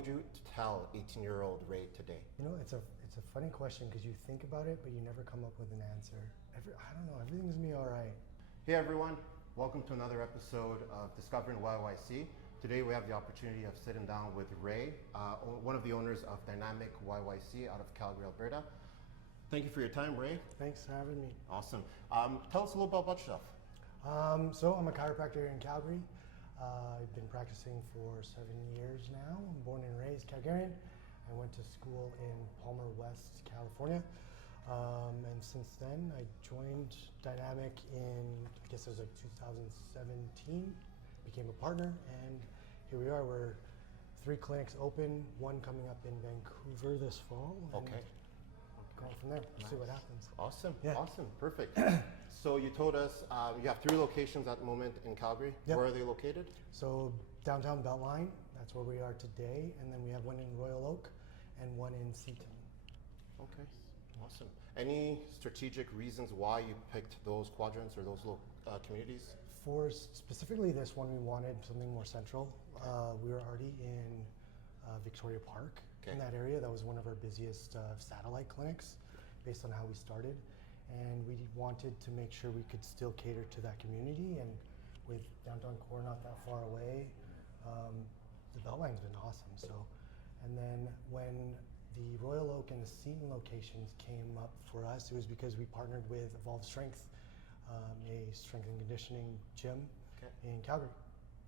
would you tell 18-year-old Ray today? You know, it's a funny question because you think about it, but you never come up with an answer. I don't know, everything's gonna be all right. Hey everyone, welcome to another episode of Discovering YYC. Today we have the opportunity of sitting down with Ray, one of the owners of Dynamic YYC out of Calgary, Alberta. Thank you for your time, Ray. Thanks for having me. Awesome. Tell us a little bit about yourself. So I'm a chiropractor here in Calgary. I've been practicing for 7 years now. I'm born and raised Calgarian. I went to school in Palmer West, California. And since then, I joined Dynamic in, I guess it was like 2017, became a partner, and here we are. We're 3 clinics open, 1 coming up in Vancouver this fall. Okay. Going from there, see what happens. Awesome, Yeah. Awesome, perfect. So you told us you have 3 locations at the moment in Calgary. Yep. Where are they located? So downtown Beltline, that's where we are today, and then we have 1 in Royal Oak and 1 in Seaton. Okay, awesome. Any strategic reasons why you picked those quadrants or those communities? For specifically this one, we wanted something more central. We were already in Victoria Park. Okay. In that area. That was one of our busiest satellite clinics based on how we started. And we wanted to make sure we could still cater to that community. And with downtown core not that far away, the Beltline's been awesome. So, and then when the Royal Oak and the Seaton locations came up for us, it was because we partnered with Evolve Strength, a strength and conditioning gym in Calgary.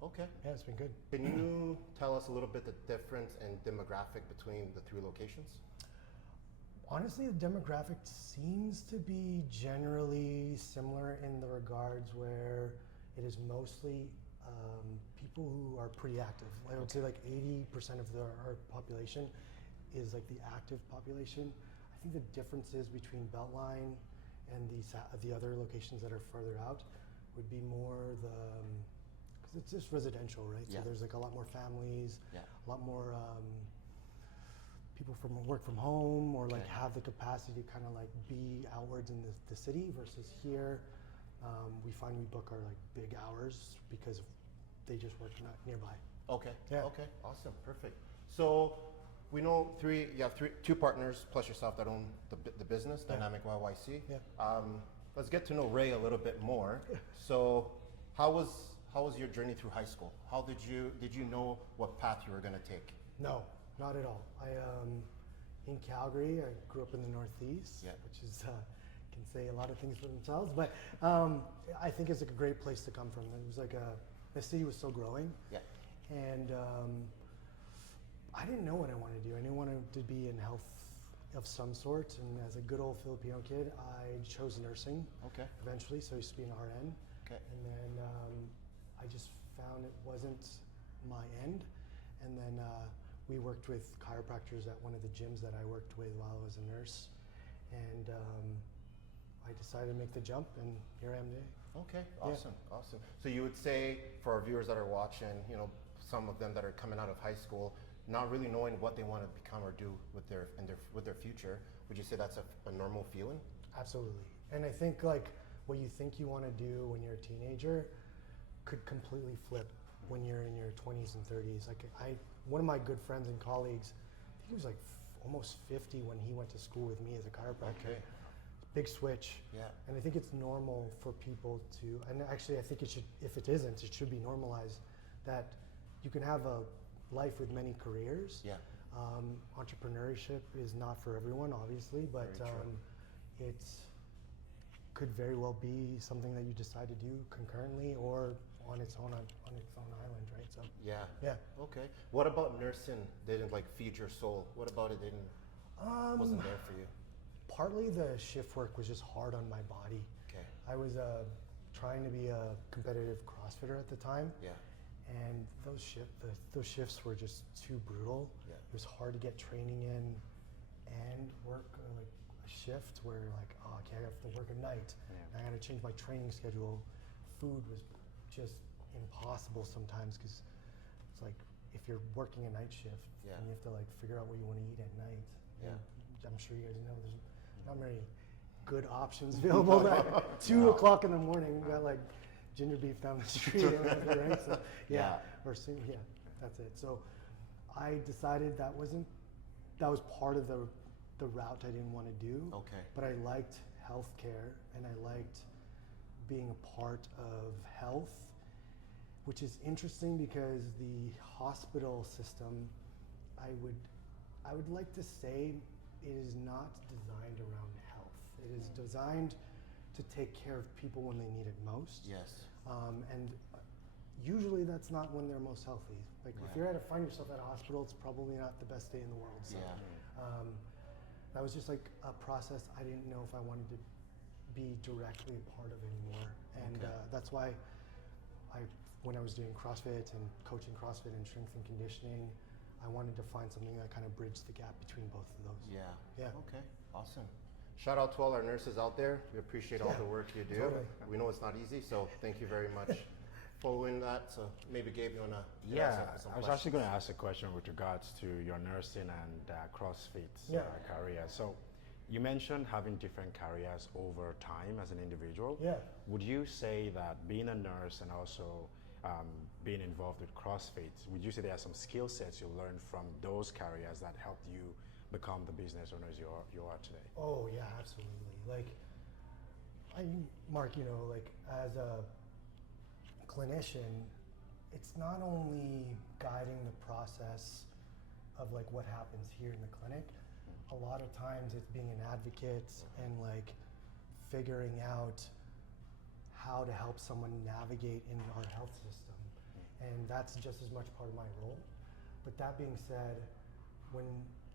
Okay. Yeah, it's been good. Can you tell us a little bit the difference in demographic between the 3 locations? Honestly, the demographic seems to be generally similar in the regards where it is mostly people who are pretty active. I would say like 80% of our population is like the active population. I think the differences between Beltline and the other locations that are further out would be more the because it's just residential, right? Yeah. So there's like a lot more families, Yeah. a lot more people from work from home or like have the capacity to kind of like be outwards in the city versus here. We find we book our like big hours because they just work nearby. Okay. Yeah. Okay. Awesome. Perfect. So we know you have 2 partners plus yourself that own the business, Dynamic YYC. Yeah. Let's get to know Ray a little bit more. So how was your journey through high school? How did you know what path you were going to take? No, not at all. I in Calgary, I grew up in the Northeast, Yeah. which is can say a lot of things for themselves, but I think it's like a great place to come from. It was like the city was still growing, Yeah. and I didn't know what I wanted to do. I knew I wanted to be in health of some sort, and as a good old Filipino kid, I chose nursing. Okay. Eventually, so I used to be an RN. Okay. And then I just found it wasn't my end. And then we worked with chiropractors at one of the gyms that I worked with while I was a nurse. And I decided to make the jump, and here I am today. Okay, awesome, awesome. So you would say for our viewers that are watching, some of them that are coming out of high school, not really knowing what they want to become or do with their future, would you say that's a normal feeling? Absolutely. And I think like what you think you want to do when you're a teenager could completely flip when you're in your 20s and 30s. Like one of my good friends and colleagues, I think he was like almost 50 when he went to school with me as a chiropractor. Okay. Big switch. Yeah. And I think it's normal for people to, and actually I think it should, if it isn't, it should be normalized that you can have a life with many careers. Yeah. Entrepreneurship is not for everyone, obviously, but it could very well be something that you decide to do concurrently or on its own island, right? So Yeah. yeah. Okay. What about nursing didn't like feed your soul? What about it wasn't there for you? Partly the shift work was just hard on my body. Okay. I was trying to be a competitive CrossFitter at the time. Yeah. And those shifts were just too brutal. Yeah. It was hard to get training in and work like a shift where like, oh, okay, I have to work at night. Yeah. I got to change my training schedule. Food was just impossible sometimes because it's like if you're working a night shift and you have to like figure out what you want to eat at night. Yeah. I'm sure you guys know there's not very good options available at 2 o'clock in the morning. We got like ginger beef down the street. Right? So, or that's it. So I decided that was part of the route I didn't want to do. Okay. But I liked healthcare and I liked being a part of health, which is interesting because the hospital system, I would like to say, it is not designed around health. It is designed to take care of people when they need it most. Yes. And usually that's not when they're most healthy. Like if you're find yourself at a hospital, it's probably not the best day in the world. So, that was just like a process I didn't know if I wanted to be directly a part of anymore. And that's why when I was doing CrossFit and coaching CrossFit and strength and conditioning, I wanted to find something that kind of bridged the gap between both of those. Yeah. Yeah. Okay. Awesome. Shout out to all our nurses out there. We appreciate all the work you do. Totally. We know it's not easy, so thank you very much. Following that, so maybe Gabe, you wanna I was actually going to ask a question with regards to your nursing and CrossFit career. So you mentioned having different careers over time as an individual. Yeah. Would you say that being a nurse and also being involved with CrossFit, would you say there are some skill sets you learned from those careers that helped you become the business owners you are today? Oh yeah, absolutely. Like, Mark, like as a clinician, it's not only guiding the process of like what happens here in the clinic. A lot of times it's being an advocate and like figuring out how to help someone navigate in our health system. And that's just as much part of my role. But that being said, when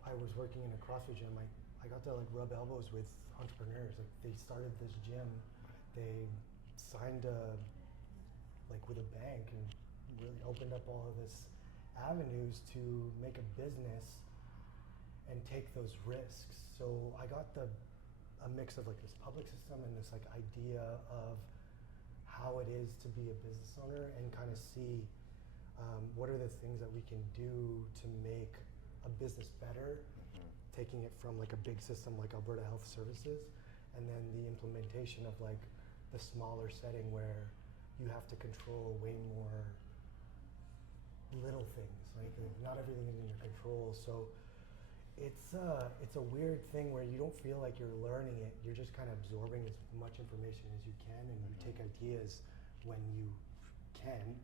I was working in a CrossFit gym, I got to like rub elbows with entrepreneurs. Like they started this gym, they signed with a bank and really opened up all of this avenues to make a business and take those risks. So I got a mix of like this public system and this like idea of how it is to be a business owner and kind of see what are the things that we can do to make a business better, taking it from like a big system like Alberta Health Services, and then the implementation of like the smaller setting where you have to control way more little things. Like not everything is in your control. So it's a weird thing where you don't feel like you're learning it. You're just kind of absorbing as much information as you can, and you take ideas when you can.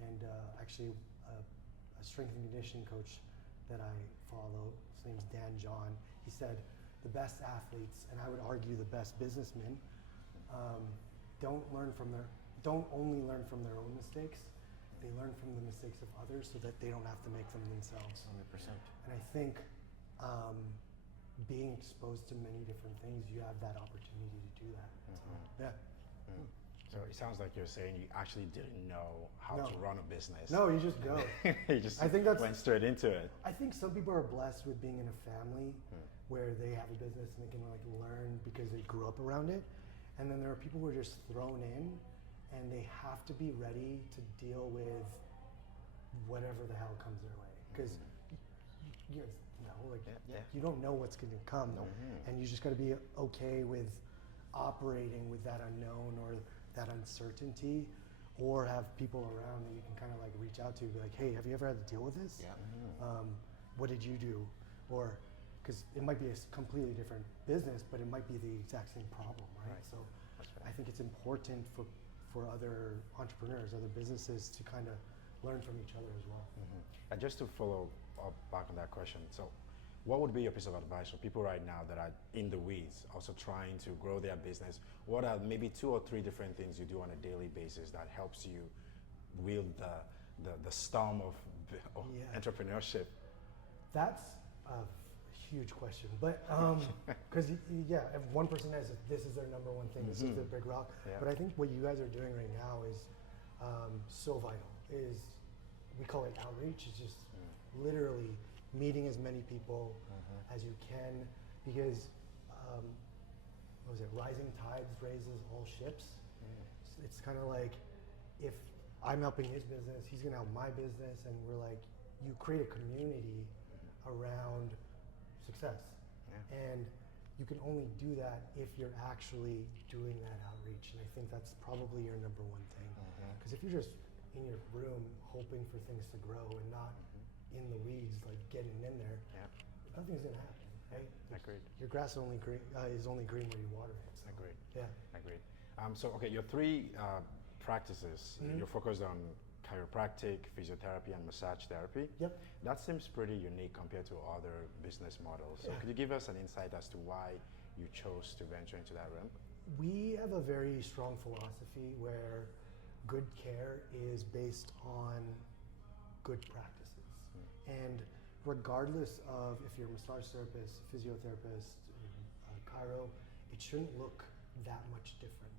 And actually, a strength and conditioning coach that I follow, his name's Dan John. He said the best athletes, and I would argue the best businessmen, don't only learn from their own mistakes. They learn from the mistakes of others so that they don't have to make them themselves. 100%. And I think being exposed to many different things, you have that opportunity to do that. So, So it sounds like you're saying you actually didn't know how to run a business. No, you just go. You just I think went straight into it. I think some people are blessed with being in a family where they have a business and they can like learn because they grew up around it. And then there are people who are just thrown in and they have to be ready to deal with whatever the hell comes their way. Because you guys know, like you don't know what's going to come, and you just got to be okay with operating with that unknown or that uncertainty, or have people around that you can kind of like reach out to, be like, hey, have you ever had to deal with this? What did you do? Or because it might be a completely different business, but it might be the exact same problem, right? So I think it's important for other entrepreneurs, other businesses to kind of learn from each other as well. And just to follow up back on that question, so what would be your piece of advice for people right now that are in the weeds, also trying to grow their business? What are maybe 2 or 3 different things you do on a daily basis that helps you wield the storm of entrepreneurship? That's a huge question, but because if one person has this is their number one thing, this is their big rock. But I think what you guys are doing right now is so vital. We call it outreach. It's just literally meeting as many people as you can, because what was it? Rising tides raises all ships. It's kind of like if I'm helping his business, he's gonna help my business, and we're like, you create a community around success, and you can only do that if you're actually doing that outreach. And I think that's probably your number one thing, because if you're just in your room hoping for things to grow and not in the weeds, like getting in there, Yeah. nothing's gonna happen, right? Agreed. Your grass is only green where you water it. So. Agreed. Yeah. Agreed. So, okay, your three practices, you're focused on chiropractic, physiotherapy, and massage therapy. Yep. That seems pretty unique compared to other business models. So, could you give us an insight as to why you chose to venture into that realm? We have a very strong philosophy where good care is based on good practices. And regardless of if you're a massage therapist, physiotherapist, chiro, it shouldn't look that much different.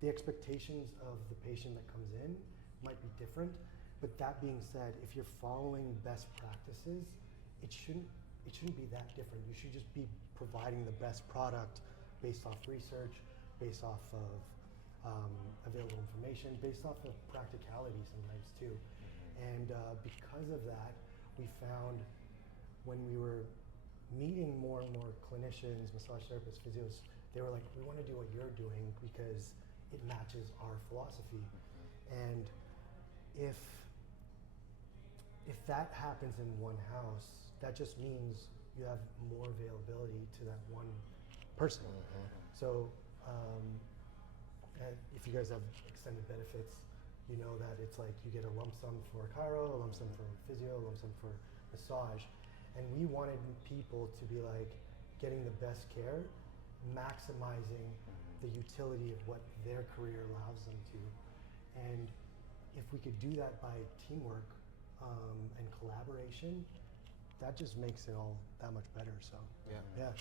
The expectations of the patient that comes in might be different, but that being said, if you're following best practices, it shouldn't be that different. You should just be providing the best product based off research, based off of available information, based off of practicality sometimes too. And because of that, we found when we were meeting more and more clinicians, massage therapists, physios, they were like, we want to do what you're doing because it matches our philosophy. And if that happens in one house, that just means you have more availability to that one person. So if you guys have extended benefits, you know that it's like you get a lump sum for chiro, a lump sum for physio, a lump sum for massage. And we wanted people to be like getting the best care, maximizing the utility of what their career allows them to. And if we could do that by teamwork and collaboration, that just makes it all that much better. So yeah.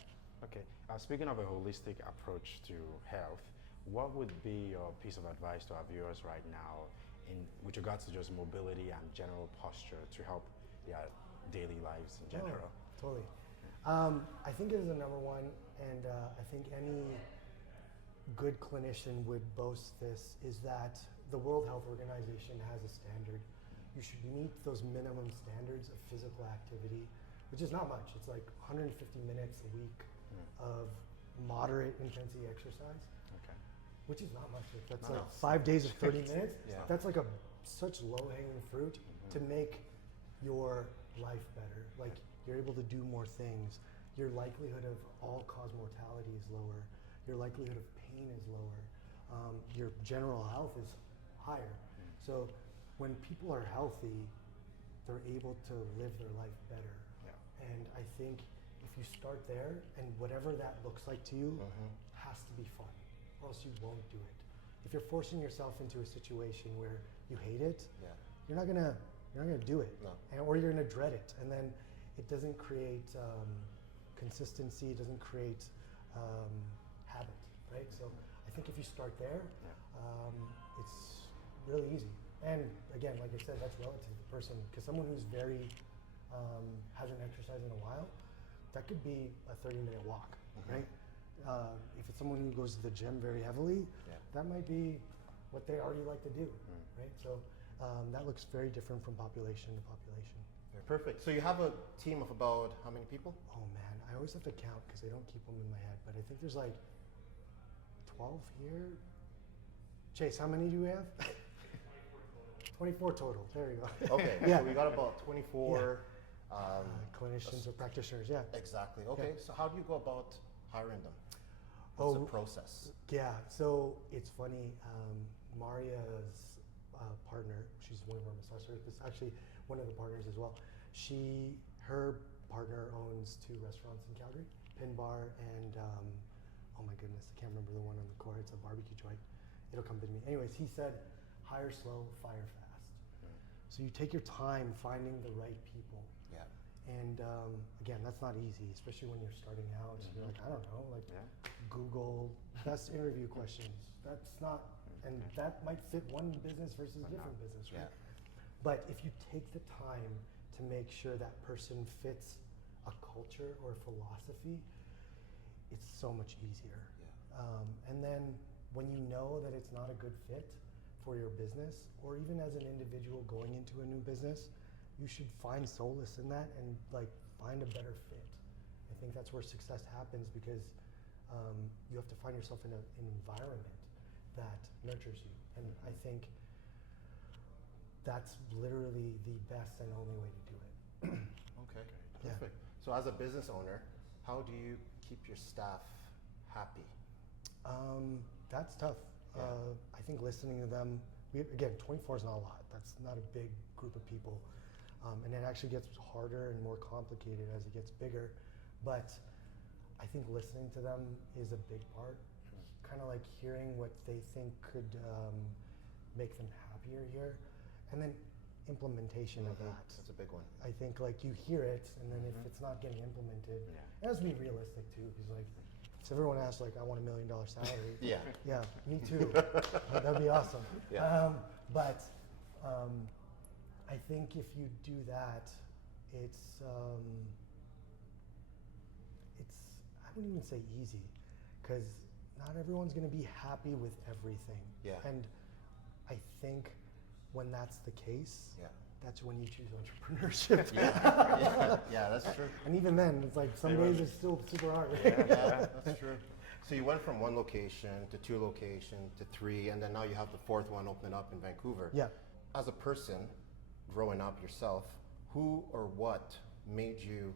Okay. Speaking of a holistic approach to health, what would be your piece of advice to our viewers right now with regards to just mobility and general posture to help their daily lives in general? Totally. I think it is the number one, and I think any good clinician would boast this, is that the World Health Organization has a standard. You should meet those minimum standards of physical activity, which is not much. It's like 150 minutes a week of moderate intensity exercise. Okay. Which is not much. That's No, like no. 5 days of 30 minutes. Yeah. That's like such low-hanging fruit to make your life better. Like you're able to do more things. Your likelihood of all-cause mortality is lower. Your likelihood of pain is lower. Your general health is higher. So when people are healthy, they're able to live their life better. Yeah. And I think if you start there, and whatever that looks like to you has to be fun, or else you won't do it. If you're forcing yourself into a situation where you hate it, you're not gonna do it, or you're gonna dread it, and then it doesn't create consistency. It doesn't create habit, right? So I think if you start there, it's really easy. And again, like I said, that's relative to the person, because someone who's very hasn't exercised in a while, that could be a 30-minute walk, right? If it's someone who goes to the gym very heavily, that might be what they already like to do, right? So that looks very different from population to population. Perfect. So you have a team of about how many people? Oh man, I always have to count because I don't keep them in my head, but I think there's like 12 here. Chase, how many do we have? 24 total. There you go. Okay. So we got about 24 clinicians or practitioners. Yeah. Exactly. Okay. So how do you go about hiring them? Oh, What's the process? Yeah, so it's funny. Maria's partner, she's one of our massage therapists, actually one of the partners as well. Her partner owns 2 restaurants in Calgary, Pin Bar and oh my goodness, I can't remember the one on the core. It's a barbecue joint. It'll come to me. Anyways, he said, hire slow, fire fast. So you take your time finding the right people. Yeah. And again, that's not easy, especially when you're starting out. You're like, I don't know, like Google best interview questions. That's not, and that might fit one business versus a different business, right? But if you take the time to make sure that person fits a culture or a philosophy, it's so much easier. And then when you know that it's not a good fit for your business, or even as an individual going into a new business, you should find solace in that and like find a better fit. I think that's where success happens, because you have to find yourself in an environment that nurtures you. And I think that's literally the best and only way to do it. Okay, Yeah. perfect. So as a business owner, how do you keep your staff happy? That's tough. Yeah. I think listening to them, again, 24 is not a lot. That's not a big group of people. And it actually gets harder and more complicated as it gets bigger. But I think listening to them is a big part. Kind of like hearing what they think could make them happier here. And then implementation of that. That's a big one. I think like you hear it, and then if it's not getting implemented, it has to be realistic too. Because like, if everyone asks like, I want $1 million salary. Yeah. Yeah, me too. That'd be awesome. Yeah. But I think if you do that, it's I wouldn't even say easy, because not everyone's going to be happy with everything. Yeah. And I think when that's the case, that's when you choose entrepreneurship. Yeah, that's true. And even then, it's like some days it's still super hard. Yeah, that's true. So you went from 1 location to 2 locations to 3, and then now you have the 4th one opening up in Vancouver. Yeah. As a person growing up yourself, who or what made you,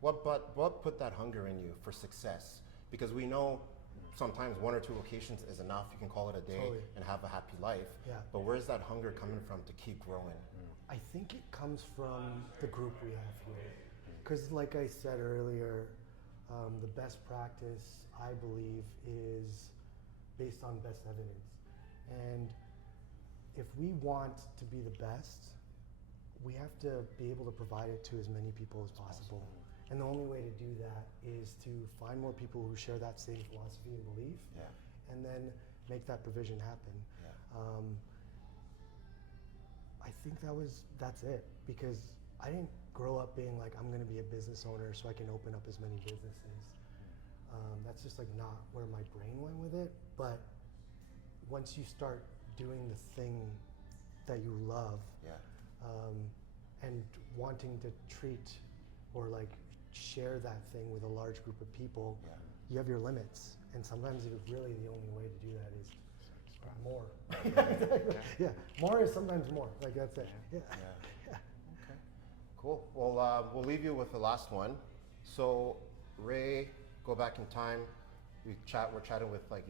what put that hunger in you for success? Because we know sometimes 1 or 2 locations is enough. You can call it a day and have a happy life. Yeah. But where's that hunger coming from to keep growing? I think it comes from the group we have here. Because like I said earlier, the best practice, I believe, is based on best evidence. And if we want to be the best, we have to be able to provide it to as many people as possible. And the only way to do that is to find more people who share that same philosophy and belief, and then make that provision happen. I think that's it, because I didn't grow up being like, I'm going to be a business owner so I can open up as many businesses. That's just like not where my brain went with it. But once you start doing the thing that you love, and wanting to treat or like share that thing with a large group of people, you have your limits. And sometimes really the only way to do that is more. Yeah, more is sometimes more. Like that's it. Yeah. Okay. Cool. Well, we'll leave you with the last one. So, Ray, go back in time. We're chatting with like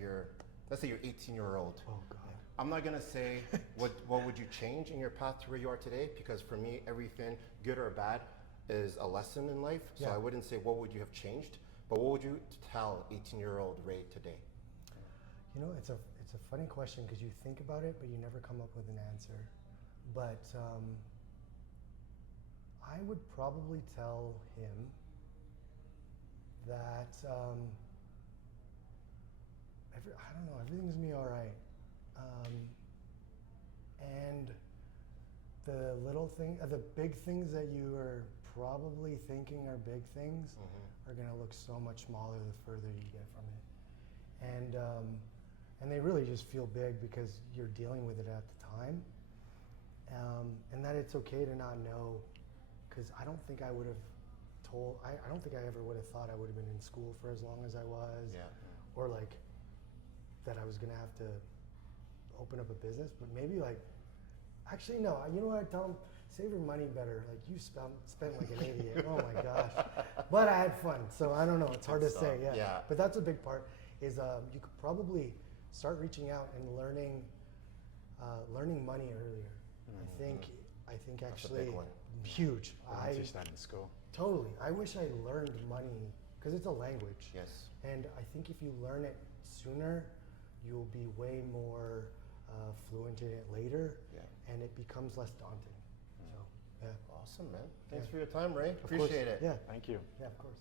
let's say your 18-year-old. Oh God. I'm not gonna say what would you change in your path to where you are today, because for me, everything, good or bad, is a lesson in life. So I wouldn't say what would you have changed, but what would you tell 18-year-old Ray today? You know, it's a funny question, because you think about it, but you never come up with an answer. But I would probably tell him that I don't know, everything's gonna be all right. And the the big things that you are probably thinking are big things are gonna look so much smaller the further you get from it. And they really just feel big because you're dealing with it at the time. And that it's okay to not know, because I don't think I would have I don't think I ever would have thought I would have been in school for as long as I was, or like that I was gonna have to open up a business. But maybe like, actually no, you know what I tell them? Save your money better. Like you spent like an idiot. Oh my gosh. But I had fun, so I don't know. It's hard to say. Yeah. But that's a big part. Is you could probably start reaching out and learning money earlier. I think actually a big one. Huge. Once you start in school. Totally. I wish I learned money, because it's a language. Yes. And I think if you learn it sooner, you'll be way more fluent in it later, and it becomes less daunting. So, yeah. Awesome, man. Thanks for your time, Ray. Of Appreciate course. it. Yeah. Thank you. Yeah, of course.